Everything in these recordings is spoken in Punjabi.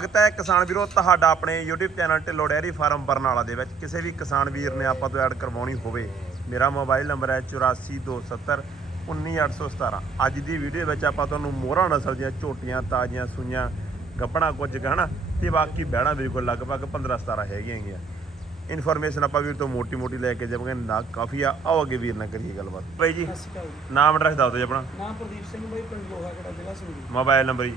ਲੱਗਦਾ ਹੈ ਕਿਸਾਨ ਵੀਰੋ ਤੁਹਾਡਾ ਆਪਣੇ YouTube channel Dhillon dairy farm Barnala ਦੇ ਵਿੱਚ। ਕਿਸੇ ਵੀ ਕਿਸਾਨ ਵੀਰ ਨੇ ਆਪਾਂ ਤੋਂ ਐਡ ਕਰਵਾਉਣੀ ਹੋਵੇ ਮੇਰਾ ਮੋਬਾਈਲ ਨੰਬਰ ਹੈ 8427191817 ਅੱਜ ਦੀ ਵੀਡੀਓ ਵਿੱਚ ਆਪਾਂ ਤੁਹਾਨੂੰ ਮੋਹਰਾ ਨਸਲ ਦੀਆਂ ਝੋਟੀਆਂ ਤਾਜ਼ੀਆਂ ਸੂਈਆਂ ਗੱਪਣਾ ਕੁਝ ਗਾਣਾ ਤੇ ਬਾਕੀ ਬਹਿਣਾ ਬਿਲਕੁਲ ਲਗਭਗ 15 17 ਹੈਗੀਆਂ ਹੈਗੀਆਂ ਇਨਫੋਰਮੇਸ਼ਨ ਆਪਾਂ ਵੀਰ ਤੋਂ ਮੋਟੀ ਮੋਟੀ ਲੈ ਕੇ ਜਾਵਾਂਗੇ। ਨਾ ਕਾਫੀ ਆ ਆਓ ਅੱਗੇ ਵੀਰ ਨਾਲ ਕਰੀਏ ਗੱਲਬਾਤ। ਬਾਈ ਜੀ ਨਾਮ ਐਡਰੈਸ ਦੱਸ ਦਿਓ ਜੀ ਆਪਣਾ। ਨਾਮ ਪ੍ਰਦੀਪ ਸਿੰਘ ਬਾਈ ਪਿੰਡ ਲੋਹਾਗੜਾ ਜ਼ਿਲ੍ਹਾ ਸੰਗਰੂਰ। ਮੋਬਾਈਲ ਨੰਬਰ ਜੀ।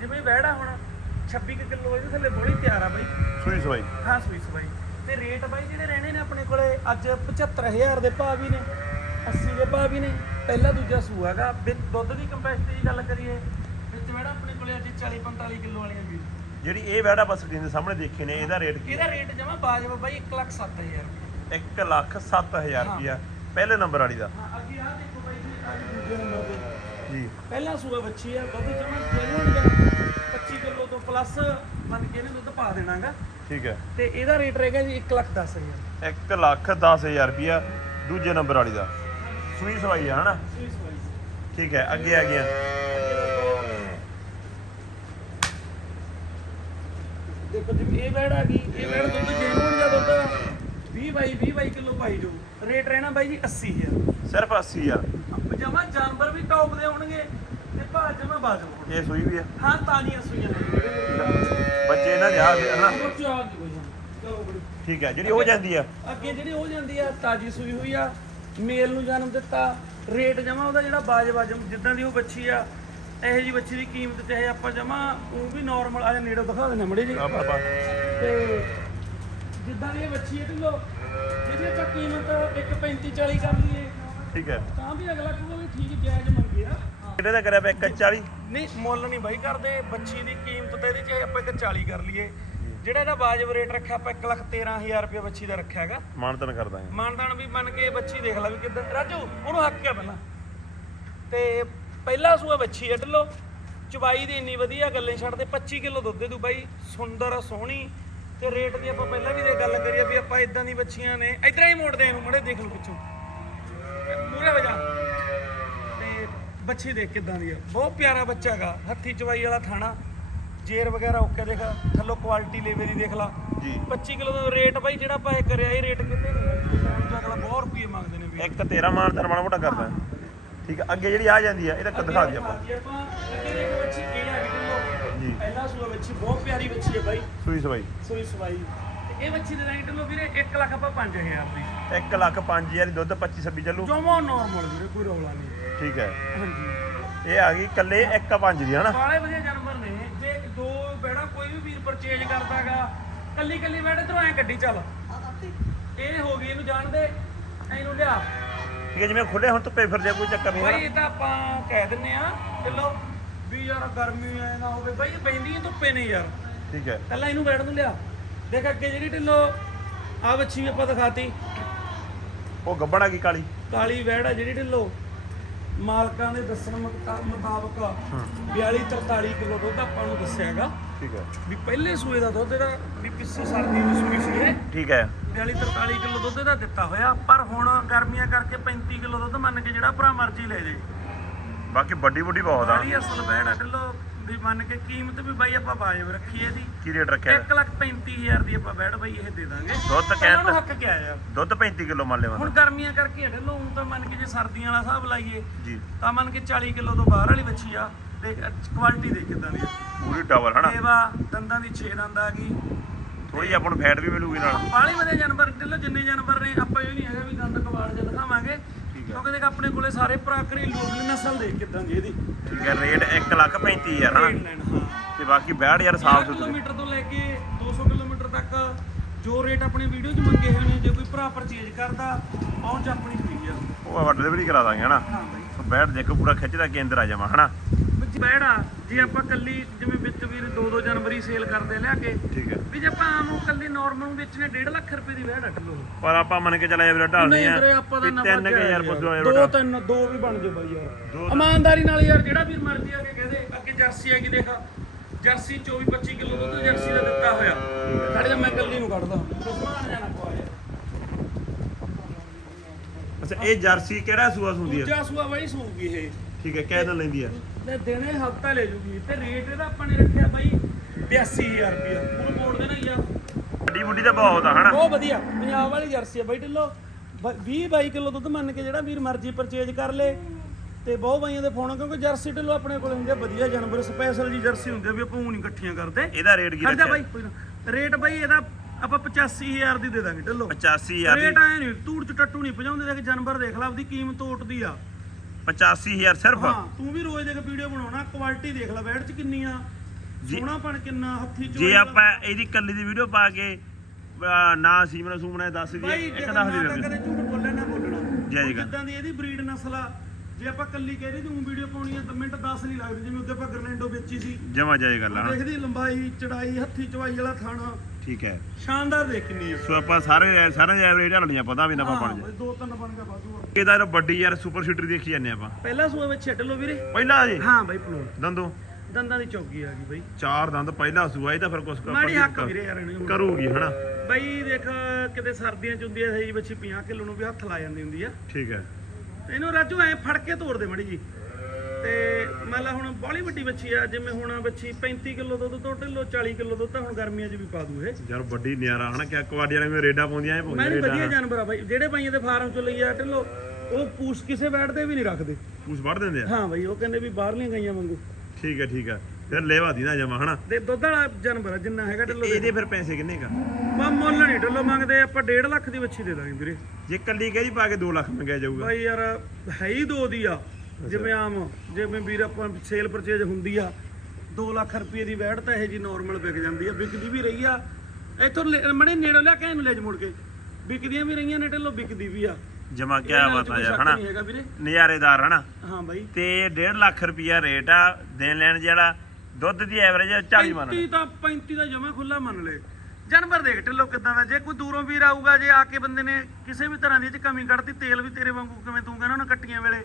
ਜਿਵੇਂ ਵਹਿੜਾ ਹੁਣ 26 ਕੁ ਕਿਲੋ ਇਹਦੇ ਥੱਲੇ ਬੋਲੀ ਤਿਆਰ ਆ ਬਾਈ। ਸੂਈ ਸਵਾਈ। ਹਾਂ ਸਵੀਸ ਬਾਈ ਤੇ ਰੇਟ ਬਾਈ ਜਿਹੜੇ ਰਹਿਣੇ ਨੇ ਆਪਣੇ ਕੋਲੇ ਅੱਜ 75000 ਦੇ ਭਾਅ ਵੀ ਨੇ 80 ਦੇ ਭਾਅ ਵੀ ਨੇ ਪਹਿਲਾ ਦੂਜਾ ਸੂਆ ਹੈਗਾ। ਵਿੱਚ ਦੁੱਧ ਦੀ ਕੰਪੈਸਿਟੀ ਦੀ ਗੱਲ ਕਰੀਏ ਵਿੱਚ ਵਹਿੜਾ ਆਪਣੇ ਕੋਲੇ ਅੱਜ 40 45 ਕਿਲੋ ਵਾਲੀਆਂ ਵੀ। ਜਿਹੜੀ ਇਹ ਆਪਾਂ ਸਕਰੀਨ ਦੇ ਸਾਹਮਣੇ ਦੇਖੇ ਨੇ ਇਹਦਾ ਰੇਟ ਕੀ? ਇਹਦਾ ਰੇਟ ਜਮਾ ਬਾਜਬ ਬਾਈ 1 ਲੱਖ 7000 1 ਲੱਖ 7000 ਰੁਪਿਆ ਪਹਿਲੇ ਨੰਬਰ ਵਾਲੀ ਦਾ। ਹਾਂ ਅੱਗੇ ਆ ਦੇਖੋ ਬਾਈ ਜੀ ਅੱਜ ਦੂਜੇ ਨੰਬਰ ਤੇ। ਜੀ। ਪਹਿਲਾ ਸੂਆ ਬੱਚੀ ਆ ਦੁੱਧ ਜਮਾ ਜੈਨੂਨ 25 ਕਿਲੋ ਤੋਂ ਪਲੱਸ ਮੰਨ ਕੇ ਇਹਨੇ ਦੁੱਧ ਪਾ ਦੇਣਾਗਾ। ਠੀਕ ਹੈ। ਤੇ ਇਹਦਾ ਰੇਟ ਰਹੇਗਾ ਜੀ 1 ਲੱਖ 10000 1 ਲੱਖ 10000 ਰੁਪਿਆ ਦੂਜੇ ਨੰਬਰ ਵਾਲੀ ਦਾ। ਸੂਈ ਸਵਾਈ ਆ ਹਨਾ? ਸਵੀਸ ਬਾਈ ਠੀਕ ਹੈ ਅੱਗੇ ਆ ਗਿਆ ਦੇਖੋ ਜੀ ਇਹ ਬੈੜ ਆ ਗਈ ਇਹ ਬੈੜ ਦੁੱਧ ਜੈਨੂਨ ਦਾ ਦੁੱਧ 20 ਬਾਈ 20 ਬਾਈ ਕਿਲੋ ਪਾਈ ਜੋ ਰੇਟ ਰਹਿਣਾ ਬਾਈ ਜੀ 80000 ਸਿਰਫ 80000 ਜਮਾ ਜਾਨਵਰ ਵੀ ਟੌਪ ਦੇ ਹੋਣਗੇ ਤੇ ਭਾਅ ਜਮਾ ਬਾਜੂ ਹੋਣਗੇ ਇਹ ਸੂਈ ਵੀ ਆ। ਹਾਂ ਤਾਨੀਆਂ ਸੂਈਆਂ ਬੱਚੇ ਇਹਨਾਂ ਦੇ ਆ ਹਨਾ ਠੀਕ ਹੈ ਜਿਹੜੀ ਹੋ ਜਾਂਦੀ ਆ। ਅੱਗੇ ਜਿਹੜੀ ਹੋ ਜਾਂਦੀ ਆ ਤਾਜੀ ਸੂਈ ਹੋਈ ਆ ਮੇਲ ਨੂੰ ਜਨਮ ਦਿੱਤਾ ਰੇਟ ਜਮਾ ਉਹਦਾ ਜਿਹੜਾ ਬਾਜਵਾ ਜਮ ਜਿੱਦਾਂ ਦੀ ਉਹ ਬੱਚੀ ਆ ਇਹੋ ਜੀ ਬੱਚੀ ਦੀ ਕੀਮਤ ਚਾਹੇ ਆਪਾਂ ਜਮਾ ਉਹ ਵੀ ਨਾਰਮਲ ਆ ਨੇੜੇ ਦਿਖਾ ਦਿੰਦੇ ਮੜੇ ਜੀ ਤੇ ਜਿੱਦਾਂ ਦੀ ਇਹ ਬੱਚੀ ਹੈ ਢਿੱਲੋ ਜਿਹਦੀ ਆਪਾਂ ਕੀਮਤ 1.35 40 ਕਰ ਲਈਏ। ਠੀਕ ਹੈ। ਤਾਂ ਵੀ ਅਗਲਾ ਕਹੂਗਾ ਵੀ ਠੀਕ ਜਾਇਜ਼ ਮੰਗੇ ਆ ਕਿਹੜੇ ਦਾ ਕਰਿਆ ਪਿਆ? 140 ਨਹੀਂ ਮੁੱਲ ਨਹੀਂ ਬਾਈ ਕਰਦੇ ਬੱਚੀ ਦੀ ਕੀਮਤ ਤਾਂ ਇਹਦੀ ਚਾਹੇ ਆਪਾਂ 140 ਕਰ ਲਈਏ। ਜਿਹੜਾ ਇਹਦਾ ਵਾਜਬ ਰੇਟ ਰੱਖਿਆ ਆਪਾਂ 113000 ਰੁਪਏ ਬੱਚੀ ਦਾ ਰੱਖਿਆ ਹੈਗਾ। ਮਾਨਤਨ ਕਰਦਾ ਹੈ ਮਾਨਦਾਨ ਵੀ ਮੰਨ ਕੇ ਬੱਚੀ ਦੇਖ ਲੈ ਵੀ ਕਿੱਦਾਂ ਰਾਜੂ ਉਹਨੂੰ ਹੱਕ ਕਿਆ ਪਹਿਲਾਂ। ਤੇ ਪਹਿਲਾ ਸੂਆ ਬੱਚੀ ਹੈ ਢਿੱਲੋ। ਚਵਾਈ ਦੀ ਇੰਨੀ ਵਧੀਆ ਗੱਲਾਂ ਛੱਡ ਦੇ 25 ਕਿਲੋ ਦੁੱਧ ਦੇ ਦੂ ਬਾਈ। ਸੁੰਦਰ ਸੋਹਣੀ। ਤੇ ਰੇਟ ਦੀ ਆਪਾਂ ਪਹਿਲਾਂ ਵੀ ਇਹ ਗੱਲ ਕਰੀਏ ਵੀ ਆਪਾਂ ਇਦਾਂ ਦੀ ਬੱਚੀਆਂ ਨੇ ਇਧਰ ਹੀ ਮੋੜਦੇ ਇਹਨੂੰ ਮੜੇ ਦੇਖ ਲਓ ਪਿੱਛੋਂ। ਪੂਰੇ ਵਜਾ ਤੇ ਬੱਚੀ ਦੇਖ ਕਿਦਾਂ ਦੀ ਆ। ਬਹੁਤ ਪਿਆਰਾ ਬੱਚਾ ਹੈਗਾ। ਹੱਥੀ ਚਵਾਈ ਵਾਲਾ ਥਾਣਾ। ਜੇਰ ਵਗੈਰਾ ਓਕੇ ਦੇਖ। ਥੱਲੋਂ ਕੁਆਲਿਟੀ ਲੈਵੇ ਦੀ ਦੇਖ ਲਾ। ਜੀ। 25 ਕਿਲੋ ਦਾ ਰੇਟ ਬਾਈ ਜਿਹੜਾ ਆਪਾਂ ਇਹ ਕਰਿਆ ਇਹ ਰੇਟ ਕਿਤੇ ਨਹੀਂ ਹੈ? ਅਗਲਾ ਬਹੁਤ ਰੁਪਏ ਮੰਗਦੇ ਨੇ ਵੀ ਇੱਕ 13 ਮਾਨਤਨ ਮਾੜਾ ਮੋਟਾ ਕਰਦਾ। ਹੈ। ਠੀਕ ਹੈ ਅੱਗੇ ਜਿਹੜੀ ਆ ਜਾਂਦੀ ਆ ਇਹਦਾ ਕੱਦ ਦਿਖਾ ਦਿਓ ਆਪਾਂ। ਅੱਗੇ ਬੱਚੀ ਇਹ ਆ ਜੀ। ਪਹਿਲਾ ਸੂਆ ਬੱਚੀ ਬਹੁਤ ਪਿਆਰੀ ਬੱਚੀ ਹੈ ਬਾਈ। ਸੂਈ ਸਵਾਈ। ਸੋਈ ਸਵਾਈ। ਤੇ ਇਹ ਬੱਚੀ ਦੇ ਰੇਟ ਲੋ ਵੀਰੇ 1 ਲੱਖ ਆਪਾਂ 5000 ਦੀ। 1 ਲੱਖ 5000 ਦੀ ਦੁੱਧ 25 26 ਚੱਲੂ। ਜਮਾ ਨਾਰਮਲ ਵੀਰੇ ਕੋਈ ਰੌਲਾ ਨਹੀਂ। ਠੀਕ ਹੈ। ਹਾਂਜੀ। ਇਹ ਆ ਗਈ ਕੱਲੇ 1 5 ਦੀ ਹਨਾ? ਬਾਲੇ ਵਧੀਆ ਜਾਨਵਰ ਨੇ। ਜੇ ਦੋ ਬੈੜਾ ਕੋਈ ਵੀ ਵੀਰ ਪਰਚੇਜ ਕਰਦਾਗਾ ਕੱਲੀ ਕੱਲੀ ਬੈੜ ਇਧਰੋਂ ਐ ਗੱਡੀ ਚੱਲ। ਇਹ ਹੋ ਗਈ ਇਹਨੂੰ ਜਾਣ ਦੇ ਇਹਨੂੰ ਲਿਆ। ਠੀਕ ਹੈ ਜਿਵੇਂ ਖੁੱਲੇ ਹੁਣ ਧੁੱਪੇ ਫਿਰਦੇ ਆ, ਕੋਈ ਚੱਕਰ ਨਹੀਂ ਬਾਈ ਹਨਾ? ਇਹ ਤਾਂ ਆਪਾਂ ਕਹਿ ਦਿੰਨੇ ਆ ਚਲੋ ਵੀ ਯਾਰ ਗਰਮੀ ਐ ਨਾ ਹੋਵੇ। ਬਾਈ ਇਹ ਪੈਂਦੀਆਂ ਧੁੱਪੇ ਨੇ ਯਾਰ। ਠੀਕ ਹੈ। ਪਹਿਲਾਂ ਇਹਨੂੰ ਬੈਠ ਨੂੰ ਲਿਆ। ਦੇਖ ਅੱਗੇ ਜਿਹੜੀ ਢਿੱਲੋ ਆ ਬੱਚੀ ਵੀ ਆਪਾਂ ਦਿਖਾਤੀ। ਉਹ ਗੱਬਣਾ ਕੀ ਕਾਲੀ? ਕਾਲੀ ਆ ਜਿਹੜੀ ਢਿੱਲੋ। ਮਾਲਕਾਂ ਦੇ ਦੱਸਣ ਮੁਤਾ- ਮੁਤਾਬਕ 42 43 ਕਿਲੋ ਦੁੱਧ ਆਪਾਂ ਨੂੰ ਦੱਸਿਆਗਾ ਠੀਕ ਹੈ। ਵੀ ਪਹਿਲੇ ਸੂਏ ਦਾ ਦੁੱਧ ਇਹਦਾ ਵੀ ਪਿੱਛੇ ਸਰਦੀ ਦੀ ਸੂਈ ਸੀ ਇਹ। ਠੀਕ ਹੈ। 42 43 ਕਿਲੋ ਦੁੱਧ ਇਹਦਾ ਦਿੱਤਾ ਹੋਇਆ। ਪਰ ਹੁਣ ਗਰਮੀਆਂ ਕਰਕੇ 35 ਕਿਲੋ ਦੁੱਧ ਮੰਨ ਕੇ ਜਿਹੜਾ ਭਰਾ ਮਰਜ਼ੀ ਲੈ ਜੇ। ਬਾਕੀ ਵੱਡੀ ਵੱਡੀ ਬਹੁਤ ਆ। ਬੜੀ ਅਸਲ ਆ ਢਿੱਲੋ। ਵੀ ਮੰਨ ਕੇ ਕੀਮਤ ਵੀ ਬਾਈ ਆਪਾਂ ਵਾਜਬ ਰੱਖੀ ਇਹਦੀ। ਕੀ ਰੇਟ ਰੱਖਿਆ 1 ਲੱਖ 35000 ਦੀ ਆਪਾਂ ਬੈੜ ਬਾਈ ਇਹ ਦੇ ਦਾਂਗੇ। ਦੁੱਧ ਨੂੰ ਹੱਕ ਕਿਆ ਯਾਰ ਦੁੱਧ 35 ਕਿਲੋ ਮੰਨ ਲਿਆ ਹੁਣ ਗਰਮੀਆਂ ਕਰਕੇ ਢਿੱਲੋ ਹੁਣ ਤਾਂ ਮੰਨ ਕੇ ਜੇ ਸਰਦੀਆਂ ਵਾਲਾ ਹਿਸਾਬ ਲਾਈਏ ਜੀ। ਤਾਂ ਮੰਨ ਕੇ 40 ਕਿਲੋ ਤੋਂ ਬਾਹਰ ਵਾਲੀ ਬੱਚੀ ਆ ਤੇ ਕੁਆਲਿਟੀ ਦੇ ਕਿਦਾਂ ਦੀ ਆ। ਪੂਰੀ ਡਬਲ ਹਨਾ? ਸੇਵਾ ਦੰਦਾਂ ਦੀ 6 ਦੰਦ ਆ ਗਈ। ਥੋੜੀ ਆਪਾਂ ਨੂੰ ਫੈਟ ਵੀ ਮਿਲੂਗੀ ਨਾਲ। ਬਾਹਲੀ ਵਧੀਆ ਜਾਨਵਰ ਢਿੱਲੋ ਜਿੰਨੇ ਜਾਨਵਰ ਨੇ ਆਪਾਂ ਇਹ ਨਹੀਂ ਹੈਗਾ ਵੀ ਦੰਦ ਕਵਾੜ ਜਿਹਾ ਦਿਖਾਵਾਂਗੇ। ਕਿਉਂਕਿ ਦੇਖ ਆਪਣੇ ਕੋਲੇ ਸਾਰੇ ਭਰਾ ਘਰੇਲੂ ਅਗਲੀ ਨਸਲ ਦੇ ਕਿਦਾਂ ਦੀ ਇਹਦੀ। ਠੀਕ ਹੈ ਰੇਟ 1 ਲੱਖ 35000 ਹਨਾ? ਰੇਟ ਲੈਣ ਹਾਂ। ਤੇ ਬਾਕੀ ਬੈੜ ਯਾਰ ਸਾਫ਼ 50 ਸੁਥਰੀ। ਕਿਲੋਮੀਟਰ ਤੋਂ ਲੈ ਕੇ 200 ਕਿਲੋਮੀਟਰ ਤੱਕ ਜੋ ਰੇਟ ਆਪਣੀ ਵੀਡੀਓ 'ਚ ਮੰਗੇ ਹੋਏ ਨੇ ਜੇ ਕੋਈ ਭਰਾ ਪਰਚੇਜ ਕਰਦਾ ਪਹੁੰਚ ਆਪਣੀ ਫ੍ਰੀ ਆ। ਉਹ ਆਪਾਂ ਡਿਲੀਵਰੀ ਕਰਾ ਦਾਂਗੇ ਹਨਾ? ਹਾਂ ਬਾਈ। ਬੈੜ ਦੇਖੋ ਪੂਰਾ ਖਿੱਚਦਾ ਕੇਂਦਰ ਆ ਜਾਵਾਂ ਹਨਾ? ਬੈੜਾ ਜੇ ਆਪਾਂ ਕੱਲੀ ਜਿਵੇਂ ਵਿੱਚ ਵੀਰ 2-2 ਜਨਵਰੀ ਸੇਲ ਕਰਦੇ ਲਿਆ ਕੇ ਠੀਕ ਹੈ। ਵੀ ਜੇ ਆਪਾਂ ਆਮ ਉਹ ਕੱਲੀ ਨਾਰਮਲ ਨੂੰ ਵੇਚਣੇ 1.5 ਲੱਖ ਰੁਪਏ ਦੀ ਬੈੜਾ ਢੱਲੋ ਪਰ ਆਪਾਂ ਮੰਨ ਕੇ ਚੱਲਿਆ ਵੀਰੇ ਢਾਲਦੇ ਨਹੀਂ ਆ ਵੀਰੇ ਆਪਾਂ ਵੀ ਨਵਾਂ 3000 ਪਸ਼ੂ ਵਾਲੇ ਦੋ ਤਿੰਨ ਦੋ ਵੀ ਬਣ ਜੇ ਬਾਈ ਯਾਰ। ਇਮਾਨਦਾਰੀ ਨਾਲ ਯਾਰ ਜਿਹੜਾ ਵੀਰ ਮਰਜ਼ੀ ਆ ਕੇ ਕਹਦੇ ਅੱਗੇ ਜਰਸੀ ਹੈਗੀ ਦੇਖ। ਜਰਸੀ 24 25 ਕਿਲੋ ਦੁੱਧ ਜਰਸੀ ਦਾ ਦਿੱਤਾ ਹੋਇਆ। ਸਾਡੇ ਮੈਂ ਕੱਲੀ ਨੂੰ ਕੱਢਦਾ। ਸਮਾਨ ਜਾਣਾ। ਅੱਛਾ ਇਹ ਜਰਸੀ ਕਿਹੜਾ ਸੂਆ ਸੁੰਦੀ ਆ ਦੂਜਾ ਸੂਆ ਬਾਈ ਸੂਗੀ ਇਹ। ਠੀਕ ਹੈ ਕਹਿ ਲੈਂਦੀ ਆ ਤੇ ਦਿਨੇ ਹਫਤਾ ਲੈ ਜੂਗੀ ਤੇ ਰੇਟ ਇਹਦਾ ਆਪਾਂ ਨੇ ਰੱਖਿਆ ਬਾਈ 82000 ਰੁਪਏ ਹੁਣ ਮੋੜ ਦੇਣਾ ਯਾਰ ਵੱਡੀ ਬੁੱਢੀ ਤਾਂ ਬਹੁਤ ਆ ਹਨਾ? ਬਹੁਤ ਵਧੀਆ ਪੰਜਾਬ ਵਾਲੀ ਜਰਸੀ ਆ ਬਾਈ ਢਿੱਲੋ। 20 22 ਕਿਲੋ ਦੁੱਧ ਮੰਨ ਕੇ ਜਿਹੜਾ ਵੀਰ ਮਰਜ਼ੀ ਪਰਚੇਜ ਕਰ ਲੇ। ਤੇ ਬਹੁਤ ਬਾਈਆਂ ਦੇ ਫੋਨ ਕਿਉਂਕਿ ਜਰਸੀ ਢਿੱਲੋ ਆਪਣੇ ਕੋਲ ਹੁੰਦੀ ਆ ਵਧੀਆ ਜਾਨਵਰ ਸਪੈਸ਼ਲ ਜੀ ਜਰਸੀ ਹੁੰਦੀ ਆ ਵੀ ਆਪਾਂ ਊਂ ਨਹੀਂ ਇਕੱਠੀਆਂ ਕਰਦੇ। ਇਹਦਾ ਰੇਟ ਕੀ ਖੜ ਜਾ ਰੱਖਿਆ? ਬਾਈ ਕੋਈ ਨਾ। ਰੇਟ ਬਾਈ ਇਹਦਾ ਆਪਾਂ 85000 ਦੀ ਦੇ ਦਾਂਗੇ ਢਿੱਲੋ। 85000 ਦੀ। ਰੇਟ ਐ ਨਹੀਂ ਤੂੜ ਚ ਟੱਟੂ ਨਹੀਂ ਭਜਾਉਂਦੇ ਦੇਖ ਜਾਨਵਰ ਦੇਖ ਲੈ ਆਪਦੀ ਕੀਮਤ ਉੱਟਦੀ ਆ। 85000 ਸਿਰਫ? ਹਾਂ ਤੂੰ ਵੀ ਰੋਜ਼ ਦੇਖ ਵੀਡੀਓ ਬਣਾਉਣਾ ਕੁਆਲਿਟੀ ਦੇਖ ਲੈ ਬੈਠ ਚ ਕਿੰਨੀ ਆ ਸੋਹਣਾਪਣ ਕਿੰਨਾ ਹੱਥੀ ਚੋਂ ਜੇ ਆਪਾਂ ਇਹਦੀ ਕੱਲੀ ਦੀ ਵੀਡੀਓ ਪਾ ਕੇ ਨਾ ਸੀਮਣਾ ਸੂਮਣਾ ਦੱਸ ਬਾਈ ਇੱਕ ਦੱਸ ਦੀ ਤਾਂ ਕਦੇ ਝੂਠ ਬੋਲਿਆ ਨਾ ਬੋਲਣਾ। ਜੈ ਜੀ ਹੁਣ ਗੱਲ। ਜਿੱਦਾਂ ਦੀ ਇਹਦੀ ਬਰੀਡ ਨਸਲ ਆ ਜੇ ਆਪਾਂ ਕੱਲੀ ਕਹਿ ਰਹੀ ਤੂੰ ਵੀਡੀਓ ਪਾਉਣੀ ਆ ਤਾਂ ਮਿੰਟ 10 ਨਹੀਂ ਲੱਗਦੇ ਜਿਵੇਂ ਉੱਤੇ ਆਪਾਂ ਗਰਨੈਂਡੋ ਵੇਚੀ ਸੀ। ਜਮਾ ਜਾਏ ਗੱਲ ਆ ਦੇਖਦੀ ਲੰਬਾਈ ਚੜਾਈ ਹੱਥੀ ਚਵਾਈ ਵਾਲਾ ਥਾਣਾ। ਠੀਕ ਹੈ। ਸ਼ਾਨਦਾਰ ਦੇਖ ਕਿੰਨੀ ਆ। ਸੋ ਆਪਾਂ ਸਾਰੇ ਸਾਰੇ ਐਵਰੇਜ ਢਾਲਣੀਆਂ ਪਤਾ ਵੀ ਨਾ ਆਪਾਂ ਹਾਂ, ਬਣ ਜਾ। ਦੋ ਤਿੰਨ ਬਣ ਗਿਆ ਬਾਜੂ ਇਹਦਾ ਯਾਰ ਵੱਡੀ ਯਾਰ ਸੁਪਰ ਸ਼ੂਟਰ ਦੇਖੀ ਜਾਂਦੇ ਆਪਾਂ। ਪਹਿਲਾ ਸੂਆ ਵਿੱਚ ਛੱਡ ਲਓ ਵੀਰੇ। ਪਹਿਲਾ ਜੀ? ਹਾਂ ਬਾਈ ਪਲੋ ਦੰਦੋਂ? ਦੰਦਾਂ ਦੀ ਚੌਕੀ ਆ ਗਈ ਬਾਈ। ਚਾਰ ਦੰਦ ਪਹਿਲਾ ਸੂਆ ਇਹ ਤਾਂ ਫਿਰ ਕੁਛ ਮਾੜੀ ਹੱਕ ਵੀਰੇ ਯਾਰ ਇਹਨੂੰ। ਕਰੂਗੀ ਹਨਾ? ਬਾਈ ਦੇਖ ਕਿਤੇ ਸਰਦੀਆਂ ਚ ਹੁੰਦੀ ਐ ਸਹੀ ਬੱਚੀ 50 ਕਿਲੋ ਨੂੰ ਵੀ ਹੱਥ ਲਾ ਜਾਂਦੀ ਹੁੰਦੀ ਆ। ਠੀਕ ਹੈ। ਇਹਨੂੰ ਰਾਜੂ ਐ ਫੜ ਕੇ ਤੋੜ ਦੇ ਮੜੀ ਜੀ। ਤੇ ਮੰਨ ਲਾ ਹੁਣ ਬਾਹਲੀ ਵੱਡੀ ਬੱਚੀ ਆ ਜਿਵੇਂ ਹੁਣ ਬੱਚੀ 35 ਕਿਲੋ ਦੁੱਧ ਤੋਂ ਢਿੱਲੋ 40 ਕਿਲੋ ਦੁੱਧ ਤਾਂ ਹੁਣ ਗਰਮੀਆਂ 'ਚ ਵੀ ਪਾ ਦੂ ਇਹ ਯਾਰ ਵੱਡੀ ਨਿਆਰਾ ਹਨਾ ਕਿਆ ਕਵਾਡੀ ਵਾਲੇ ਮੇ ਰੇਡਾ ਪਾਉਂਦੀਆਂ ਐ ਮੈਂ ਪਾਉਂਦੀਆਂ ਵੀ ਰੇਡਾ ਵਧੀਆ ਜਾਨਵਰ ਆ ਬਾਈ। ਜਿਹੜੇ ਬਾਈਆਂ ਦੇ ਫਾਰਮ ਚੋਂ ਲਈ ਆ ਢਿੱਲੋ ਉਹ ਪੂਛ ਕਿਸੇ ਬੈਠ ਤੇ ਵੀ ਨਹੀਂ ਰੱਖਦੇ। ਪੂਛ ਵੜ ਦਿੰਦੇ ਆ? ਹਾਂ ਬਾਈ ਉਹ ਕਹਿੰਦੇ ਵੀ ਬਾਹਰਲੀਆਂ ਗਾਈਆਂ ਵਾਂਗੂ। ਠੀਕ ਹੈ ਠੀਕ ਹੈ ਫਿਰ ਲੈਵਾ ਦੀ ਨਾ ਜਮਾ ਹਨਾ? ਤੇ ਦੁੱਧ ਵਾਲਾ ਜਾਨਵਰ ਆ ਜਿੰਨਾ ਹੈਗਾ ਢਿੱਲੋ ਇਹਦੇ ਫਿਰ ਪੈਸੇ ਕਿੰਨੇ ਕਾ ਬਾ ਮੁੱਲ ਨਹੀਂ ਢਿੱਲੋ ਮੰਗਦੇ ਆਪਾਂ 1.5 ਲੱਖ ਦੀ ਬੱਚੀ ਦੇ ਦਾਂਗੇ ਵੀਰੇ। ਜੇ ਕੱਲੀ ਕਹਿਦੀ ਪਾ ਕੇ 2 ਲੱਖ ਮੰਗਿਆ ਜਾਊਗਾ। ਬਾਈ ਯਾਰ ਹੈ ਹੀ ਦੋ ਦੀ ਆ। ਜਿਵੇਂ ਆਮ ਜਿਵੇਂ ਵੀਰ ਆਪਾਂ ਸੇਲ ਪਰਚੇਜ ਹੁੰਦੀ ਆ 2 ਲੱਖ ਰੁਪਏ ਦੀ ਵੈੜ ਤਾਂ ਇਹ ਜੀ ਨਾਰਮਲ ਵਿਕ ਜਾਂਦੀ ਆ ਵਿਕਦੀ ਵੀ ਰਹੀ ਆ। ਇੱਥੋਂ ਮੜੇ ਨੇੜੇ ਲਿਆ ਕੇ ਇਹਨੂੰ ਲੈ ਜਾ ਮੁੜ ਕੇ। ਵਿਕਦੀਆਂ ਵੀ ਰਹੀਆਂ ਨੇ ਢਿੱਲੋ ਵਿਕਦੀ ਵੀ ਆ। ਜਮਾ ਕਿਆ ਬਾਤ ਆ ਯਾਰ ਹਨਾ? ਨਹੀਂ ਹੈਗਾ ਵੀਰੇ। ਨਜ਼ਾਰੇਦਾਰ ਹਨਾ? ਹਾਂ ਬਾਈ। ਤੇ 1.5 ਲੱਖ ਰੁਪਿਆ ਰੇਟ ਆ ਦੇਣ ਲੈਣ ਜਿਹੜਾ ਦੁੱਧ ਦੀ ਐਵਰੇਜ 40 ਮੰਨ 35 ਤਾਂ 35 ਦਾ ਜਮਾ ਖੁੱਲਾ ਮੰਨ ਲੈ ਜਾਨਵਰ ਦੇਖ ਢਿੱਲੋ ਕਿਦਾਂ ਦਾ ਜੇ ਕੋਈ ਦੂਰੋਂ ਵੀਰ ਆਊਗਾ ਜੇ ਆ ਕੇ ਬੰਦੇ ਨੇ ਕਿਸੇ ਵੀ ਤਰ੍ਹਾਂ ਦੀ ਇਹ ਚ ਕਮੀ ਕੱਢਤੀ ਤੇਲ ਵੀ ਤੇਰੇ ਵਾਂਗੂ ਕਿਵੇਂ ਤੂੰ ਕਹਿੰਦਾ ਨਾ ਕੱਟੀਆਂ ਵੇਲੇ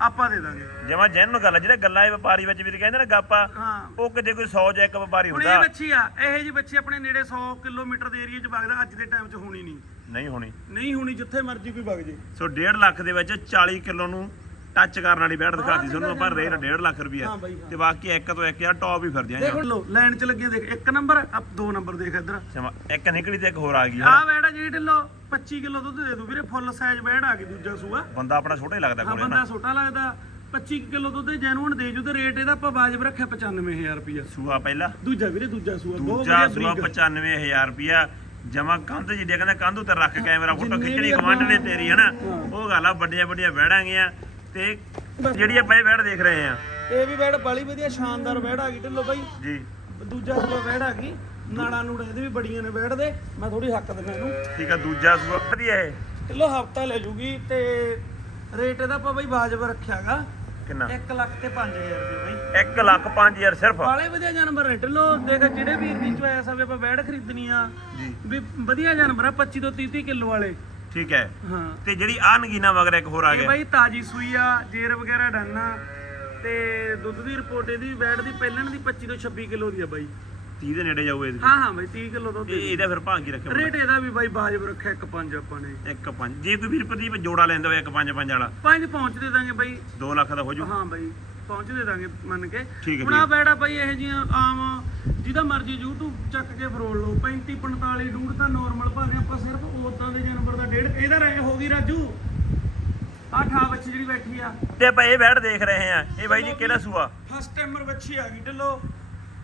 ਆਪਾਂ ਦੇ ਦਾਂਗੇ। ਜਮਾ ਜੈਨ ਗੱਲ ਆ, ਜਿਹੜੇ ਗੱਲਾਂ ਇਹ ਵਪਾਰੀ ਵਿੱਚ ਵੀ ਕਹਿੰਦੇ ਨੇ ਗਾਪਾ ਹਾਂ। ਉਹ ਕਿਤੇ ਕੋਈ 100 ਜਾਂ ਇੱਕ ਵਪਾਰੀ ਹੁਣ ਇਹ ਹੁੰਦਾ। ਬੱਚੀ ਆ ਇਹ ਜੀ ਬੱਚੀ ਆਪਣੇ ਨੇੜੇ 100 ਕਿਲੋਮੀਟਰ ਦੇ ਏਰੀਆ 'ਚ ਵਗਦਾ ਅੱਜ ਦੇ ਟਾਈਮ 'ਚ ਹੋਣੀ ਨਹੀਂ। ਨਹੀਂ ਹੋਣੀ। ਨਹੀਂ ਹੋਣੀ ਜਿੱਥੇ ਮਰਜ਼ੀ ਕੋਈ ਵਗ ਜੇ। ਸੋ 1.5 ਲੱਖ ਦੇ ਵਿੱਚ 40 ਕਿਲੋ ਨੂੰ ਟੱਚ ਕਰਨ ਵਾਲੀ ਬੈਠ ਦਿਖਾਤੀ ਤੁਹਾਨੂੰ ਆਪਾਂ ਰੇਟ 1.5 ਲੱਖ ਰੁਪਿਆ ਹਾਂ। ਤੇ ਬਾਕੀ ਇੱਕ ਤੋਂ ਇੱਕ ਯਾਰ ਟੌਪ ਹੀ ਫਿਰਦੀਆਂ ਦੇਖ ਲੋ ਲਾਈਨ 'ਚ ਲੱਗੀਆਂ ਦੇਖ ਇੱਕ ਨੰਬਰ ਅਪ ਦੋ ਨੰਬਰ ਦੇਖ ਇੱਧਰ। ਇੱਕ ਨਿਕਲੀ ਤੇ ਇੱਕ ਹੋਰ ਆ ਗਈ ਆ ਵੈੜਾ ਜਿਹੜੀ ਢਿੱਲੋ 25 ਕਿਲੋ ਦੁੱਧ ਦੇ ਦੂ ਵੀਰੇ ਫੁੱਲ ਸਾਈਜ਼ ਵੈੜ ਆ ਗਈ ਦੂਜਾ ਸੂਆ। ਬੰਦਾ ਆਪਣਾ ਛੋਟਾ ਹੀ ਲੱਗਦਾ ਹਾਂ ਕੋਲੇ ਬੰਦਾ ਛੋਟਾ ਲੱਗਦਾ। 25 ਕਿਲੋ ਦੁੱਧ ਜੈਨੂਨ ਦੇ ਜੂ ਤੇ ਰੇਟ ਇਹਦਾ ਆਪਾਂ ਵਾਜਬ ਰੱਖਿਆ 95000 ਰੁਪਇਆ ਸੂਆ ਪਹਿਲਾ। ਦੂਜਾ ਵੀਰੇ ਦੂਜਾ ਸੂਆ ਦੂਜਾ ਸੂਆ ਬਰੀਕ 95000 ਰੁਪਿਆ ਜਮਾ ਕੰਧ ਜਿੱਡੇ ਕਹਿੰਦਾ ਕੰਧ ਉੱਤੇ ਰੱਖ ਕੈਮਰਾ ਫੋਟੋ ਖਿੱਚਣੀ ਕਮਾਂਡ ਨੇ ਤੇਰੀ ਹਨਾ। ਉਹ ਗੱਲ ਆ ਵੱਡੀਆਂ ਵੱਡੀਆਂ ਵਹਿੜਾਂ ਗੀਆਂ ਤੇ ਜਿਹੜੀ ਆਪਾਂ ਇਹ ਵਹਿੜ ਦੇਖ ਰਹੇ ਆ ਇਹ ਵੀ ਵੈੜ ਬਾਲੀ ਵਧੀਆ ਸ਼ਾਨਦਾਰ ਵੈੜ ਆ ਗਈ ਢਿੱਲੋ ਬਾਈ। ਜੀ। ਦੂਜਾ ਸੂਆ ਵੈੜ ਆ ਗਈ। ਨਾੜਾ ਨੂੜਾ ਇਹਦੇ ਵੀ ਬੜੀਆਂ ਨੇ ਵੈੜ ਦੇ। ਮੈਂ ਥੋੜੀ ਹੱਕ ਦਿੰਦਾ ਇਹਨੂੰ। ਠੀਕ ਆ ਦੂਜਾ ਸੂਆ ਵਧੀਆ ਇਹ। ਕਿਲੋ ਹਫਤਾ ਲੈ ਜੂਗੀ ਤੇ ਰੇਟ ਇਹਦਾ ਆਪਾਂ ਬਈ ਵਾਜਬ ਰੱਖਿਆਗਾ। ਕਿੰਨਾ? 1 ਲੱਖ ਤੇ 5000 ਰੁਪਏ ਬਈ। 1 ਲੱਖ 5000 ਸਿਰਫ। ਬਾਲੇ ਵਧੀਆ ਜਾਨਵਰ ਨੇ ਢਿੱਲੋ। ਦੇਖ ਜਿਹੜੇ ਵੀਰ ਦੀ ਚੋਇਸ ਆਵੇ ਆਪਾਂ ਵੈੜ ਖਰੀਦਣੀ ਆ। ਜੀ। ਵੀ ਵਧੀਆ ਜਾਨਵਰ ਆ 25 ਤੋਂ 30 ਕਿਲੋ ਵਾਲੇ। ਠੀਕ ਹੈ। ਹਾਂ। ਤੇ ਜਿਹੜੀ ਆ ਨਗੀਨਾ ਮਗਰ ਇੱਕ ਹੋਰ ਆ ਇਹ ਗਿਆ। ਬਾਈ ਤਾਜੀ ਸੂਈ ਆ ਜੇਰ ਵਗੈਰਾ ਡਾਨਾ ਤੇ ਦੁੱਧ ਦੀ ਰਿਪੋਰਟ ਇਹਦੀ ਵੈੜ ਦੀ ਪਹਿਲਣ ਦੀ 25 ਤੋਂ 26 ਕਿਲੋ ਦੀ ਆ ਬਾਈ। 30 ਦੇ ਨੇੜੇ ਜਾਊ ਇਹਦੀ। ਹਾਂ ਹਾਂ ਬਾਈ 30 ਕਿਲੋ ਦੁੱਧ ਇਹ ਇਹਦਾ। ਫਿਰ ਭਾਂ ਕੀ ਰੱਖਿਆ ਰੇਟ ਇਹਦਾ ਵੀ ਬਾਈ ਵਾਜਬ ਰੱਖਿਆ 1.5 ਆਪਾਂ ਨੇ। ਇੱਕ ਪੰਜ। ਜੇ ਕੋਈ ਵੀਰ ਪ੍ਰਦੀਪ ਜੋੜਾ ਲੈਂਦਾ ਹੋਵੇ ਇੱਕ ਪੰਜ ਪੰਜ ਵਾਲਾ। ਪੰਜ ਪਹੁੰਚ ਦੇ ਦਾਂਗੇ ਬਾਈ। 2 ਲੱਖ ਦਾ ਹੋ ਜੂ। ਹਾਂ ਬਾਈ। ਪਹੁੰਚ ਦੇ ਦਾਂਗੇ ਮੰਨ ਕੇ। ਠੀਕ ਹੈ, ਹੁਣ ਆ ਬੈੜਾ ਬਾਈ ਇਹ ਜੀਆਂ ਆਮ ਜਿਹਦਾ ਮਰਜ਼ੀ YouTube ਚੱਕ ਕੇ ਫਰੋਲ ਲਓ। 35 45 ਡੂਡ ਤਾਂ ਨਾਰਮਲ ਭਾਵੇਂ ਆਪਾਂ ਸਿਰਫ ਉਦਾਂ ਦੇ ਜਾਨਵਰ ਦਾ ਡੇਢ ਇਹਦਾ ਰੇਂਜ ਹੋ ਗਈ ਰਾਜੂ। ਆਹ ਠਾ ਬੱਚੀ ਜਿਹੜੀ ਬੈਠੀ ਆ। ਤੇ ਆਪਾਂ ਇਹ ਵਹਿੜ ਦੇਖ ਰਹੇ ਆ ਇਹ ਬਾਈ ਜੀ ਕਿਹੜਾ ਸੂਆ? ਫਸਟ ਟਾਈਮਰ ਬੱਚੀ ਆ ਗਈ ਢਿੱਲੋ।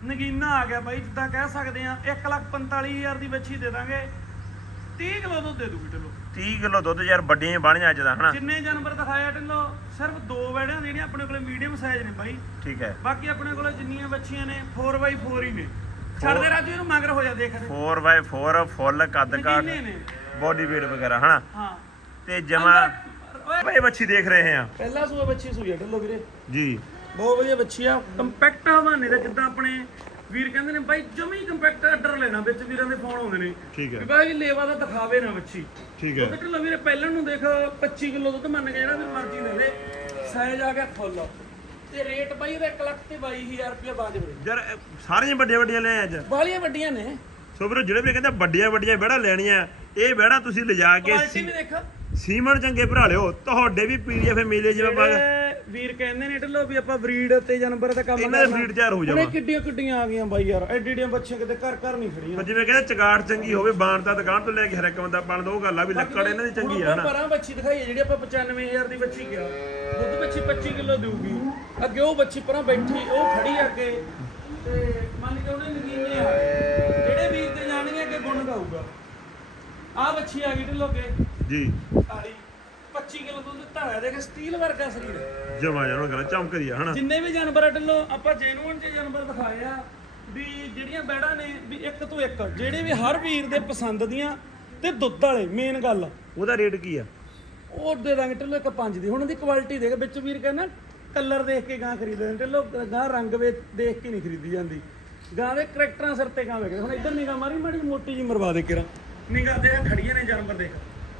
ਨਗੀਨਾ ਆ ਗਿਆ ਬਾਈ ਜਿੱਦਾਂ ਕਹਿ ਸਕਦੇ ਆ 145000 ਦੀ ਬੱਚੀ ਦੇ ਦਾਂਗੇ। 30 ਕਿਲੋ ਦੁੱਧ ਦੇ ਦੂਗੀ ਢਿੱਲੋ। 30 ਕਿਲੋ ਦੁੱਧ ਯਾਰ ਵੱਡੀਆਂ ਬਣੀਆਂ ਅੱਜ ਦਾ ਹਨਾ? ਜਿੰਨੇ ਜਾਨਵਰ ਦਿਖਾਇਆ ਢਿੱਲੋ ਸਿਰਫ ਦੋ ਆਪਣੇ ਕੋਲੇ ਮੀਡੀਅਮ ਸਾਈਜ਼ ਨੇ ਬਾਈ। ਠੀਕ ਹੈ। ਬਾਕੀ ਆਪਣੇ ਕੋਲ ਜਿੰਨੀਆਂ ਬੱਚੀਆਂ ਨੇ 4x4 ਹੀ ਨੇ। ਛੱਡ ਦੇ ਰਾਜੂ ਇਹਨੂੰ ਮਗਰ ਹੋ ਜਾ ਦੇਖ ਦੇ 4x4 ਫੁੱਲ ਕੱਦ ਨੇ? ਬੋਡੀ weight ਵਗੈਰਾ ਹਨਾ? ਹਾਂ। ਤੇ ਜਮਾ ਓਏ। ਇਹ ਬੱਚੀ ਦੇਖ ਰਹੇ ਆ ਪਹਿਲਾ ਸੂਆ ਬੱਚੀ ਸੂਈ ਆ ਢਿੱਲੋ ਵੀਰੇ। ਜੀ। ਬਹੁਤ ਵਧੀਆ ਬੱਚੀ ਆ। ਕੰਪੈਕਟ ਹਵਾਨੇ ਦਾ ਜਿੱਦਾਂ ਆਪਣੇ ਵੀਰ ਕਹਿੰਦੇ ਨੇ ਬਾਈ ਜਮੀ ਕੰਪੈਕਟ ਆਰਡਰ ਲੈਣਾ ਵਿੱਚ ਵੀਰਾਂ ਦੇ ਫੋਨ ਆਉਂਦੇ ਨੇ। ਠੀਕ ਹੈ। ਵੀ ਬਾਈ ਲੇਵਾ ਦਾ ਦਿਖਾਵੇ ਨਾ ਬੱਚੀ। ਠੀਕ ਉਹਦੇ ਢਿੱਲੋਂ ਵੀਰੇ ਪਹਿਲਾਂ ਨੂੰ ਦੇਖ 25 ਕਿਲੋ ਦੁੱਧ ਮੰਨ ਕੇ ਜਿਹੜਾ ਵੀ ਮਰਜ਼ੀ ਲੈ ਲੈ। ਸਾਈਜ਼ ਆ ਗਿਆ ਫੁੱਲ ਤੇ ਰੇਟ ਬਾਈ ਇਹਦਾ 1 ਲੱਖ ਤੇ 22000 ਰੁਪਏ ਬਾਜਬ ਦੇ ਯਾਰ ਇਹ ਸਾਰੀਆਂ ਵੱਡੀਆਂ ਵੱਡੀਆਂ ਲੈ ਅੱਜ। ਬਾਲੀਆਂ ਵੱਡੀਆਂ ਨੇ। ਸੋ ਵੀਰੋ ਜਿਹੜੇ ਵੀ ਕਹਿੰਦੇ ਵੱਡੀਆਂ ਵੱਡੀਆਂ ਵਿਹੜਾ ਲੈਣੀਆਂ ਇਹ ਵਿਹੜਾ ਤੁਸੀਂ ਲਿਜਾ ਕੇ ਕੁਆਲਿਟੀ ਵੀ ਦੇਖ। ਸੀਮਨ ਚੰਗੇ ਭਰਾ ਲਿਓ। ਤੁਹਾਡੇ ਵੀ ਪੀਡੀਐਫ ਮਿਲੇ ਜਿਵੇਂ ਆਪਾਂ ਜਿਹੜੇ ਵੀਰ ਕਹਿੰਦੇ ਨੇ ਢਿੱਲੋਂ ਵੀ ਆਪਾਂ ਬਰੀਡ ਤੇ ਜਾਨਵਰ ਦਾ ਕੰਮ ਇਹਨਾਂ ਦੇ breed ਤਿਆਰ ਹੋ ਜਾਵਾਂ। ਉਹਨੇ ਕਿੱਡੀਆਂ ਕਿੱਡੀਆਂ ਆ ਗਈਆਂ ਬਾਈ ਯਾਰ ਐਡੀ ਐਡੀਆਂ ਬੱਚੇ ਕਿਤੇ ਘਰ ਘਰ ਨਹੀਂ ਖੜੀਆਂ। ਪਰ ਜਿਵੇਂ ਕਹਿੰਦੇ ਚਗਾੜ ਚੰਗੀ ਹੋਵੇ ਬਾਣ ਦਾ ਦੁਕਾਨ ਤੋਂ ਲੈ ਕੇ ਹਰ ਇੱਕ ਬੰਦਾ ਬਣਦਾ ਉਹ ਗੱਲ ਆ ਵੀ ਲੱਕੜ ਇਹਨਾਂ ਦੀ ਚੰਗੀ ਆ ਹੁਣ ਹਨਾ? ਪਰਾਂ ਬੱਚੀ ਦਿਖਾਈ ਹੈ ਜਿਹੜੀ ਆਪਾਂ 95000 ਦੀ ਬੱਚੀ ਗਿਆ ਦੁੱਧ ਬੱਚੀ 25 ਕਿਲੋ ਦੇਊਗੀ। ਅੱਗੇ ਉਹ ਬੱਚੀ ਪਰਾਂ ਬੈਠੀ ਉਹ ਖੜੀ ਆ ਅੱਗੇ। ਤੇ ਮੰਨ ਕੇ ਉਹਨੇ ਨਗੀਨੇ ਆ। ਗਏ। ਜਿਹੜੇ ਵੀਰ ਤੇ ਜਾਣਗੇ ਅੱਗੇ ਗੁਣ ਗਾਊਗਾ। ਆ ਬੱਚੀ ਆ ਗਈ ਢਿੱਲੋ ਕੇ ਜੀ। ਕਾਲੀ 25 ਕਿਲੋ ਦੁੱਧ ਦਿੱਤਾ ਹੋਇਆ ਦੇਖ ਸਟੀਲ ਵਰਗਾ ਸਰੀਰ। ਹੈ। ਜਮਾ ਜਾਨੋ ਗੱਲ ਚਮਕਦੀ ਆ ਹਨਾ? ਜਿੰਨੇ ਵੀ ਜਾਨਵਰ ਢਿੱਲੋਂ ਆਪਾਂ ਜੈਨੂਅਨ ਜੇ ਜਾਨਵਰ ਦਿਖਾਏ ਆ ਵੀ ਜਿਹੜੀਆਂ ਬੈੜਾਂ ਨੇ ਵੀ ਇੱਕ ਤੋਂ ਇੱਕ ਜਿਹੜੇ ਵੀ ਹਰ ਵੀਰ ਦੇ ਪਸੰਦ ਦੀਆਂ ਤੇ ਦੁੱਧ ਵਾਲੇ ਮੇਨ ਗੱਲ। ਉਹਦਾ ਰੇਟ ਕੀ ਆ? ਉਹ ਦੇ ਦਾਂਗੇ ਢਿੱਲੋਂ ਇੱਕ ਪੰਜ ਦੀ ਹੁਣ ਉਹਦੀ ਕੁਆਲਿਟੀ ਦੇਖ ਵਿੱਚ ਵੀਰ ਕਹਿੰਦਾ ਕਲਰ ਦੇਖ ਕੇ ਗਾਂ ਖਰੀਦਦੇ ਨੇ ਢਿੱਲੋਂ ਗਾਂ ਰੰਗ ਵੇ ਦੇਖ ਕੇ ਨਹੀਂ ਖਰੀਦੀ ਜਾਂਦੀ। ਗਾਂ ਦੇ ਕਰੈਕਟਰਾਂ ਸਿਰ ਤੇ ਗਾਂ ਵੇਖਦੇ ਹੁਣ ਇੱਧਰ ਨਿਗਾਹ ਮਾਰੀ ਮਾੜੀ ਮੋਟੀ ਜੀ ਮਰਵਾ ਦੇ ਕਿਰਾ। ਨਿਗਾਹ ਦੇ ਖੜੀਆਂ ਨੇ ਜਾਨਵਰ ਦੇਖ।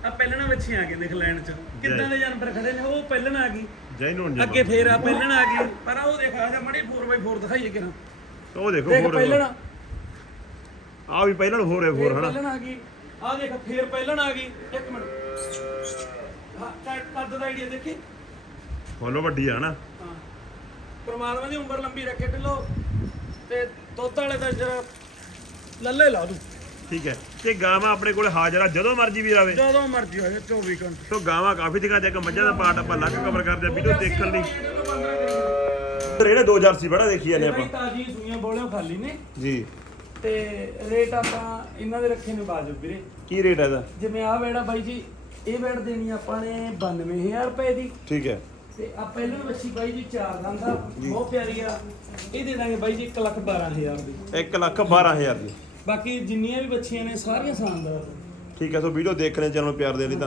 ਆ ਪਹਿਲਣਾ ਬੱਚੀਆਂ ਆ ਗਏ ਦੇਖ ਲੈਣ ਚ। ਕਿੱਦਾਂ ਦੇ ਜਾਨਵਰ ਖੜੇ ਨੇ? ਉਹ ਪਹਿਲਣ ਆ ਗਈ। ਜੈਨੂਨ ਅੱਗੇ ਫੇਰ ਆ ਪਹਿਲਣ ਆ ਗਈ। ਪਰ ਉਹ ਦੇਖ ਆ ਮੜੀ 4x4 ਦਿਖਾਈਏ ਕਿਰਾ ਉਹ ਦੇਖੋ ਦੇਖ ਪਹਿਲਣ। ਆ ਵੀ ਪਹਿਲਾਂ ਨੂੰ ਹੋਰ ਹੈ ਹੋਰ ਹਨਾ। ਪਹਿਲਣ ਆ ਗਈ। ਆ ਦੇਖ ਫੇਰ ਪਹਿਲਣ ਆ ਗਈ। ਇੱਕ ਮਿੰਟ। ਹਾਂ ਕੱਦ- ਦਾ ਆਈਡੀਆ ਦੇਖੀ। ਫੋਲੋ ਵੱਡੀ ਆ ਹਨਾ। ਹਾਂ। ਪਰਮਾਤਮਾ ਦੀ ਉਮਰ ਲੰਬੀ ਰੱਖੇ ਢਿੱਲੋ। ਤੇ ਦੁੱਧ ਵਾਲੇ ਦਾ ਜਰਾ ਲੱਲੇ ਲਾ ਦੂ। ਠੀਕ ਹੈ। ਤੇ ਗਾਵਾਂ ਆਪਣੇ ਕੋਲ ਹਾਜ਼ਰ ਆ ਜਦੋਂ ਮਰਜ਼ੀ ਵੀ ਆਵੇ। ਜਦੋਂ ਮਰਜ਼ੀ ਹੋਵੇ 24 ਘੰਟੇ। ਸੋ ਗਾਵਾਂ ਕਾਫੀ ਦਿਖਾ ਦੇ ਇੱਕ ਮੱਝਾਂ ਦਾ ਪਾਰਟ ਆਪਾਂ ਅਲੱਗ ਕਵਰ ਕਰਦੇ ਆ ਵੀਡੀਓ ਦੇਖਣ ਲਈ। ਤੇ ਜਿਹੜੇ 2000 ਸੀ ਬੜਾ ਦੇਖੀ ਜਾਂਦੇ ਆਪਾਂ। ਤਾਜੀ ਸੂਈਆਂ ਬੋਲਿਓ ਖਾਲੀ ਨੇ। ਜੀ। ਤੇ ਰੇਟ ਆਪਾਂ ਇਹਨਾਂ ਦੇ ਰੱਖੇ ਨੇ ਬਾਜੂ ਵੀਰੇ। ਕੀ ਰੇਟ ਹੈ ਇਹਦਾ? ਜਿਵੇਂ ਆਹ ਵੇੜਾ ਬਾਈ ਜੀ ਇਹ ਵੇੜ ਦੇਣੀ ਆਪਾਂ ਨੇ 92000 ਰੁਪਏ ਦੀ। ਠੀਕ ਹੈ। ਤੇ ਆ ਪਹਿਲਾਂ ਬੱਚੀ ਬਾਈ ਜੀ ਚਾਰ ਦੰਦ ਆ ਬਹੁਤ ਪਿਆਰੀ ਆ। ਇਹ ਦੇ ਦਾਂਗੇ ਬਾਈ ਜੀ 1 ਲੱਖ 12000 ਦੀ। 1 ਲੱਖ 12000 ਦੀ। ਬਾਕੀ ਜਿੰਨੀਆਂ ਵੀ ਬੱਚੀਆਂ ਨੇ ਸਾਰੀਆਂ ਸ਼ਾਨਦਾਰ ਨੇ। ਠੀਕ ਹੈ, ਸੋ ਵੀਡੀਓ ਦੇਖਣੇ ਚੈਨਲ ਨੂੰ ਪਿਆਰ ਦੇ ਲਈ, ਧੰਨਵਾਦ।